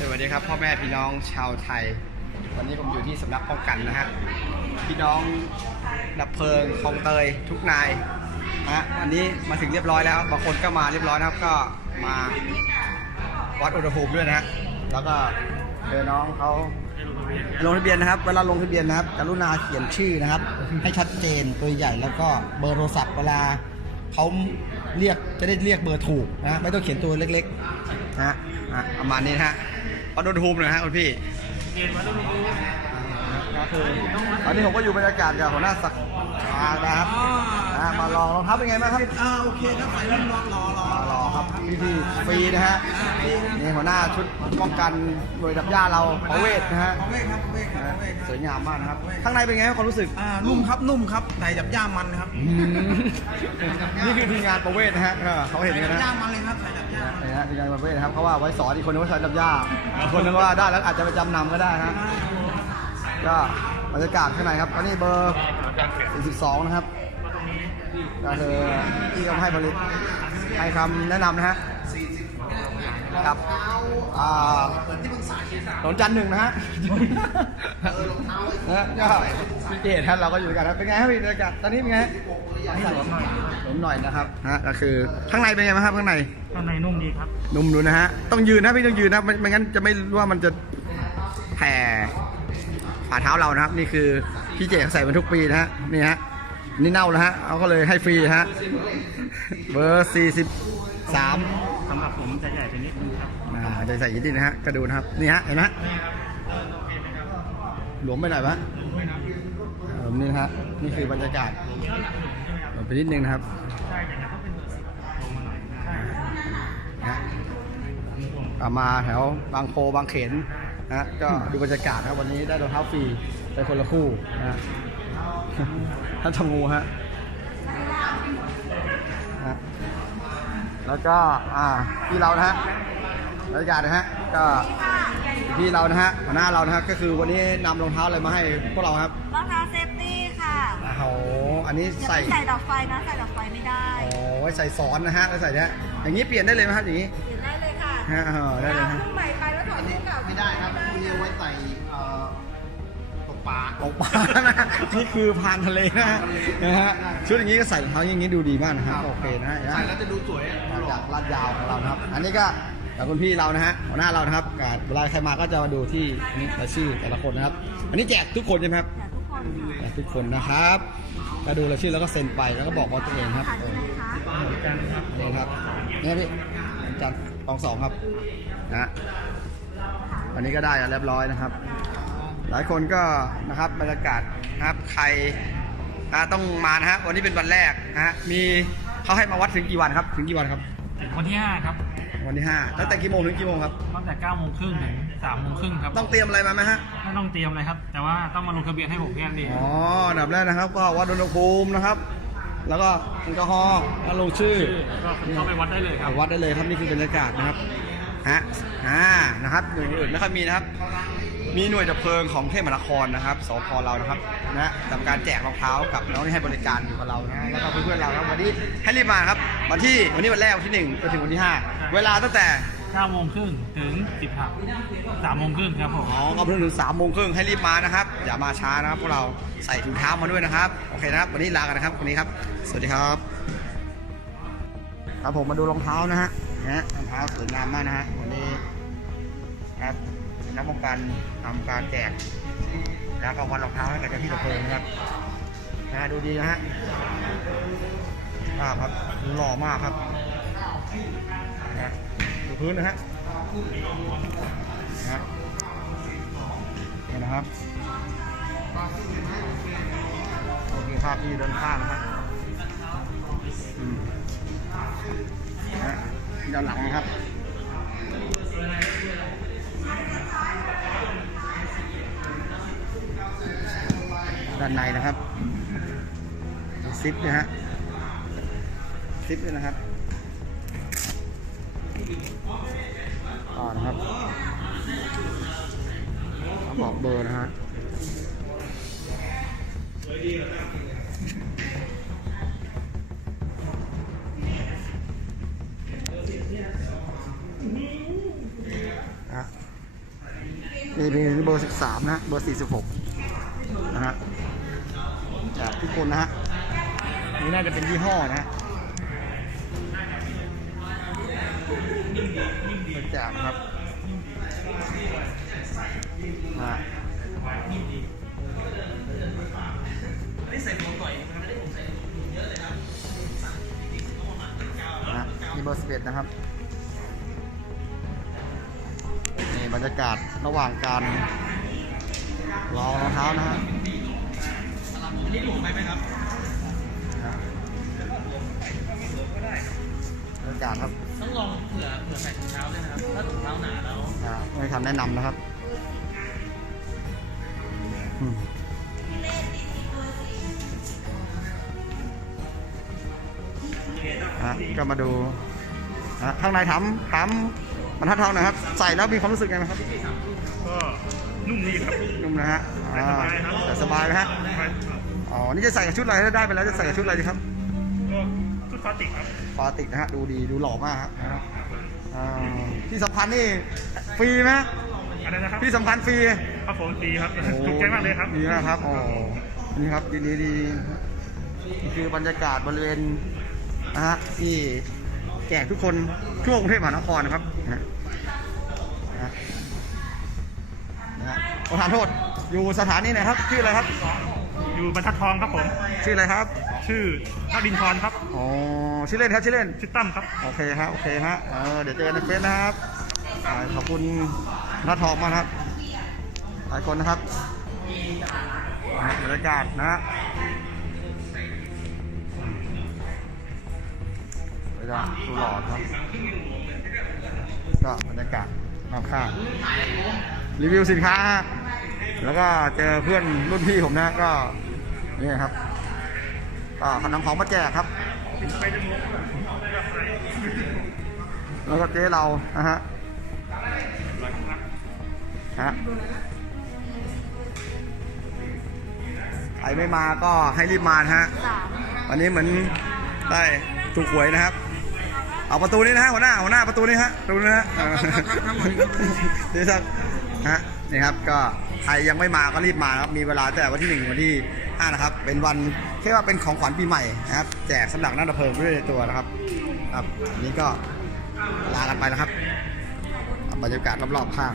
สวัสดีครับพ่อแม่พี่น้องชาวไทย วันนี้ผมอยู่ที่สำนักป้องกันนะฮะพี่น้องดับเพลิงคลองเตยทุกนายนะฮะวันนี้มาถึงเรียบร้อยแล้วบางคนก็มาเรียบร้อยนะครับก็มาวัดอุณหภูมิด้วยนะฮะแล้วก็เจอน้องเขาลงทะเบียนนะครับเวลาลงทะเบียนนะครับกรุณาเขียนชื่อนะครับ ให้ชัดเจนตัวใหญ่แล้วก็เบอร์โทรศัพท์เวลาเขาเรียกจะได้เรียกเบอร์ถูกนะไม่ต้องเขียนตัวเล็กๆนะฮะอะประมาณนี้นะฮะ วัดอุณหภูมิหน่อยฮะคุณพี่เกณฑ์วัดอุณหภูมิก็คือตอนนี้ผมก็อยู่บรรยากาศกับหัวหน้าสักดิ์นะครับอ่ามาลองรองเท้าเป็นไงบ้างครับอ่าโอเคครับใส่รุ่นรอรอรอมารอครับพี่พี่ฟรีนะฮะนี่หัวหน้าชุดป้องกันหน่วยดับหญ้าเราประเวศนะฮะเอาเวกครับเอาเวกครับเอาเวกคสรับวยงามมากนะครับข้างในเป็นไงครับความรู้สึกอ่านุ่มครับนุ่มครับใส่จับย่ามันครับอืมนี่คือทีมงานประเวศนะฮะเออเขาเห็นใส่กันจับนะย่ามันเลยครับ ใส่จับย่านี่ฮะทีมงานประเวศนะครับเพราะว่าไว้สอนอีกคนนึงว่าใช้ดับหญ้าอีกคนนึงว่าได้แล้วอาจจะไปจำนำก็ได้ฮะก็บรรยากาศข้างในครับอันนี้เบอร์ 42 นะครับก็คือที่เขาให้ผลิตให้คำแนะนำนะฮะ กับอ่าหนนจันทร์หนึ่งนะฮะนะก็พี่เจตท่านเราก็อยู่กันครับเป็นไงครับพี่บรรยากาศตอนนี้เป็นไงหลวมหน่อยหลวมหน่อยนะครับฮะก็คือข้างในเป็นไงบ้างครับข้างในข้างในนุ่มดีครับนุ่มดูนะฮะต้องยืนนะพี่ต้องยืนนะไม่ไม่งั้นจะไม่รู้ว่ามันจะแผ่ฝ่าเท้าเรานะครับ นี่คือพี่เจเขาใส่มาทุกปีนะฮะนี่ฮะนี่เน่าแล้วฮะเอาก็เลยให้ฟรีฮะเบอร์สี่สิบ สามสำหรับผมจะใหญ่ไปนิดนึงครับอ่าจะใส่ยินดีนะฮะก็ดูนะครับนี่ฮะเห็นไหมฮะหลวมไปหน่อยปะหลวมนี่นะฮะนี่คือบรรยากาศหลวมไปนิดนึงนะครับใช่อย่างนี้ต้องเป็นเบอร์สิบลงมาหน่อยใช่นะฮะเอามาแถวบางโพบางเขนนะฮะก็ดูบรรยากาศนะครับวันนี้ได้รองเท้าฟรีไปคนละคู่นะฮะท่านทำงูฮะฮะ แล้วก็อ่าพี่เรานะฮะบรรยากาศนะฮะก็พี่เรานะฮะหัวหน้าเรานะฮะก็คือวันนี้นำรองเท้าอะไรมาให้พวกเราครับรองเท้าเซฟตี้ค่ะโอ้โหอันนี้อย่าใส่ไปใส่ดอกไฟนะ ใส่ดอกไฟไม่ได้โอ้ไว้ใส่ซ้อนนะฮะแล้วใส่เนี้ยอย่างนี้เปลี่ยนได้เลยไหมครับอย่างนี้เปลี่ยนได้เลยค่ะฮะเออได้เลยอาฮะคู่ใหม่ไปแล้วถอดคู่เก่าไม่ได้ครับมีเอาไว้ใส่ตก ปลาตกปลานะนี่คือพานทะเลนะฮะนะฮะชุดอย่างนี้ก็ใส่รองเท้าอย่างนี้ดูดีมากนะครับโอเคนะฮะใส่แล้วจะดูสวยมาจากลาดยาวของเรานะครับ อันนี้ก็จากคุณพี่เรานะฮะหัวหน้าเรานะครับอ่าเวลาใครมาก็จะมาดูที่อันนี้รายชื่อแต่ละคนนะครับ อันนี้แจกทุกคนใช่ไหมครับแต่ทุกคนค่ะแจกทุกคนนะครับก็ดูรายชื่อแล้วก็เซ็นไปแล้วก็บอกว่าตัวเองครับค่ะเอใช่อไหมคะนี่ครับนี่พี่จัดกองสองครับนะฮะวันนี้ก็ได้กันเรียบร้อยนะครับ หลายคนก็นะครับบรรยากาศนะครับใครนะต้องมานะฮะวันนี้เป็นวันแรกนะฮะมีเขาให้มาวัดถึงกี่วันครับ ถึงกี่วันครับวันที่ 5 ครับ วันที่ห้าตั้งแต่กี่โมงถึงกี่โมงครับตั้งแต่9โมงครึ่งถึง3โมงครึ่งครับต้องเตรียมอะไรมาไหมฮะไม่ต้องเตรียมเลยครับ แต่ว่าต้องมาลงทะเบียนให้ผมแค่นั้นเองอ๋ออันดับแรกนะครับ ก็วัดอุณหภูมินะครับ แล้วก็แอลกอฮอล์แล้วลงชื่อก็เข้าไปวัดได้เลยครับวัดได้เลยครับนี่คือบรรยากาศนะครับฮะอ่านะครับหน่วยอื่นไม่ค่อยมีนะครับ มีหน่วยดับเพลิงของเทพมหานครนะครับสพเรานะครับนะทำการแจกรองเท้ากับน้องที่ให้บริการอยู่กับเรานะแล้วก็เพื่อนๆเราครับวันนี้ให้รีบมาครับวันที่วันนี้วันแรกวันที่หนึ่งจนถึงวันที่ห้าเวลาตั้งแต่9โมงครึ่งถึง 10ครับ3โมงครึ่งครับผมอ๋อก็เพิ่งถึงสามโมงครึ่งให้รีบมานะครับ อย่ามาช้านะครับพวกเราใส่ถุงเท้ามาด้วยนะครับ โอเคนะครับ วันนี้ลากันนะครับวันนี้ครับ สวัสดีครับ ครับผมมาดูรองเท้านะฮะนะฮะรองเท้าสวยงามมากนะฮะวันนี้นะครับ นักป้องกันทำการแจก แล้วก็วันรองเท้าให้กับเจ้าที่ดับเพลิงนะครับนะดูดีนะฮะภาพครับหล่อมากครับนะดูพื้นนะฮะนะฮะนี่นะครับโอเคภาพที่เดินข้างนะครับอืมนะด้านหลังนะครับ ด้านในนะครับซิปนะฮะซิปด้วยนะครับต่อนะครับบอกเบอร์นะฮะนี่เป็นเบอร์ 13 นะ เบอร์ 46 นะฮะ ทุกคนนะฮะนี่น่าจะเป็นยี่ห้อนะฮะบริจากครับนะนะนี่เบอร์11นะครับนี่บรรยากาศระหว่างการรอรองเท้านะฮะ นี่ถูกไหมครับบรรยากาศครับต้องลองเผื่อเผื่อใส่ถุงเท้าด้วยนะครับถ้าถุงเท้าหนาแล้วอ่าไม่คำแนะนำนะครับอืมอะก็มาดูอะข้างในถามถามบรรทัดทองหนะครับ ใส่แล้วมีความรู้สึกไงไหมครับ ก็นุ่มดีครับนุ่มนะฮะอ่าแต่สบายไหมฮะ อ๋อ นี่จะใส่กับชุดอะไรถ้าได้ไปแล้วจะใส่กับชุดอะไรดีครับ ก็ชุดฟาติกครับปกตินะฮะ ดูดี ดูหล่อมากครับนะครับอ่าที่สำคัญนี่ฟรีไหมอะไรนะครับที่สำคัญฟรี ครับผมดีครับถูกใจมากเลยครับ ดีมากครับโอ้นี่ครับ ดีดีดีนี่คือบรรยากาศบริเวณนะฮะที่แจกทุกคนทั่วกรุงเทพมหานครนะครับนะฮะนะฮะนะฮะประธานโทษ อยู่สถานีไหนครับ ชื่ออะไรครับ อยู่บรรทัดทองครับผม ชื่ออะไรครับ ชื่อนักบินทรครับ อ๋อ ชื่อเล่นครับชื่อเล่น ชื่อตั้มครับ โอเคครับโอเคฮะ เออ เดี๋ยวเจอกันในเฟซนะครับอ่าขอบคุณนัททองมากครับ หลายคนนะครับบรรยากาศนะฮะบรรยากาศสุหลอดครับก็บรรยากาศรอบข้างรีวิวสินค้าฮะแล้วก็เจอเพื่อนรุ่นพี่ผมนะก็ นี่ครับก็ขนมของมาแจกครับ แล้วก็เจ๊เรานะฮะฮะใครไม่มาก็ให้รีบมานะฮะวันนี้เหมือนได้ถูกหวยนะครับ เอาประตูนี้นะฮะหัวหน้าหัวหน้าประตูนี้ฮะประตูนี้ฮะเออนี่ครับฮะ นะครับก็ใครยังไม่มาก็รีบมาครับมีเวลาแต่วันที่หนึ่งวันที่ห้านะครับเป็นวันแค่ว่าเป็นของขวัญปีใหม่นะครับแจกสำหรับนักดับเพลิงด้วยในตัวนะครับครับอันนี้ก็ลากันไปนะครับบรรยากาศรอบๆข้าง